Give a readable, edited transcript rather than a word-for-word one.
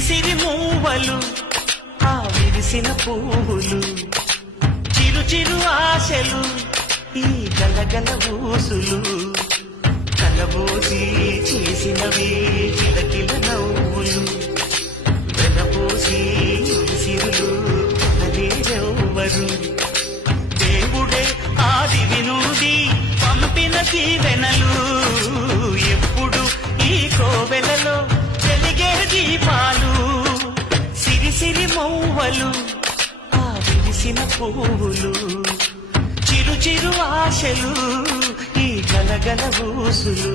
సిరి మూవలు ఆ విరిసిన పువ్వులు చిరు చిరు ఆశలు ఈ గలగల ఊసులు కలబోసి చేసినవి కిలకిల నవ్వులు వెలబోసి సిరులు కొనలేరెవ్వరు దేవుడే ఆదివి నుండి పంపిన దీవెనలు ఎప్పుడు ఈ కోవెలలో వెలిగే దీపాలు సిరి సిరి మౌవలు ఆ విరిసిన పువ్వులు చిరు చిరు ఆశలు ఈ గలగల ఊసులు